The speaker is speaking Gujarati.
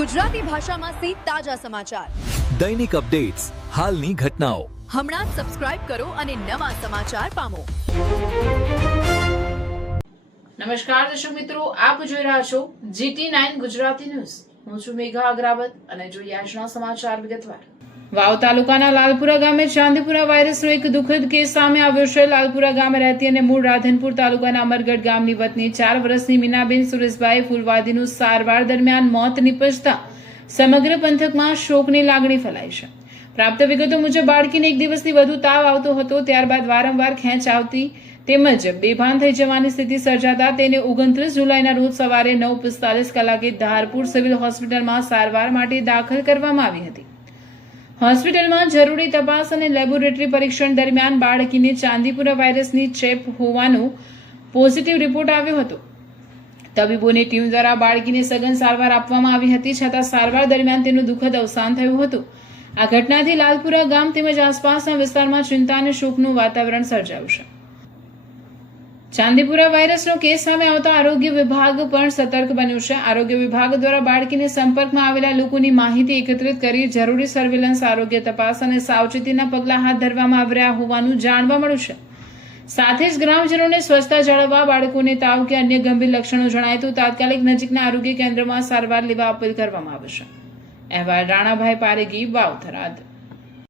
ગુજરાતી ભાષામાં તાજા સમાચાર, દૈનિક અપડેટ્સ, હાલની ઘટનાઓ. હમણાં જ સબસ્ક્રાઇબ કરો અને નવા સમાચાર પામો. નમસ્કાર દર્શક મિત્રો, આપ જોઈ રહ્યા છો GT9 ગુજરાતી ન્યૂઝ. હું છું મેઘા અગ્રાવત અને જોઈએ આજના સમાચાર વિગતવાર. વાવ તાલુકાના લાલપુરા ગામે ચાંદીપુરા વાયરસનો એક દુઃખદ કેસ સામે આવ્યો છે. લાલપુરા ગામે રહેતી અને મૂળ રાધનપુર તાલુકાના અમરગઢ ગામની વતની 4 વર્ષની મીનાબેન સુરેશભાઈ ફૂલવાદીનું સારવાર દરમિયાન મોત નિપજતા સમગ્ર પંથકમાં શોકની લાગણી ફેલાઈ છે. પ્રાપ્ત વિગતો મુજબ બાળકીને 1 દિવસથી વધુ તાવ આવતો હતો. ત્યારબાદ વારંવાર ખેંચ આવતી તેમજ બેભાન થઈ જવાની સ્થિતિ સર્જાતા તેને 29 જુલાઈના રોજ સવારે 9:45 કલાકે ધારપુર સિવિલ હોસ્પિટલમાં સારવાર માટે દાખલ કરવામાં આવી હતી. હોસ્પિટલમાં જરૂરી તપાસ અને લેબોરેટરી પરીક્ષણ દરમિયાન બાળકીને ચાંદીપુરા વાયરસની ચેપ હોવાનો પોઝિટિવ રિપોર્ટ આવ્યો હતો. તબીબોની ટીમ દ્વારા બાળકીને સઘન સારવાર આપવામાં આવી હતી, છતાં સારવાર દરમિયાન તેનું દુઃખદ અવસાન થયું હતું. આ ઘટનાથી લાલપુરા ગામ તેમજ આસપાસના વિસ્તારમાં ચિંતા અને શોકનું વાતાવરણ સર્જાયું છે. ચાંદીપુરા વાયરસનો કેસ સામે આવતા આરોગ્ય વિભાગ પણ સતર્ક બન્યું છે. આરોગ્ય વિભાગ દ્વારા બાળકીને સંપર્કમાં આવેલા લોકોની માહિતી એકત્રિત કરી જરૂરી સર્વેલન્સ, આરોગ્ય તપાસ અને સાવચેતીના પગલાં હાથ ધરવામાં આવ્યા હોવાનું જાણવા મળ્યું છે. સાથે જ ગ્રામજનોને સ્વચ્છતા જાળવવા, બાળકોને તાવ કે અન્ય ગંભીર લક્ષણો જણાય તો તાત્કાલિક નજીકના આરોગ્ય કેન્દ્રમાં સારવાર લેવા અપીલ કરવામાં આવે છે. અહેવાલ રાણાભાઈ પારેગી, વાવ થરાદ.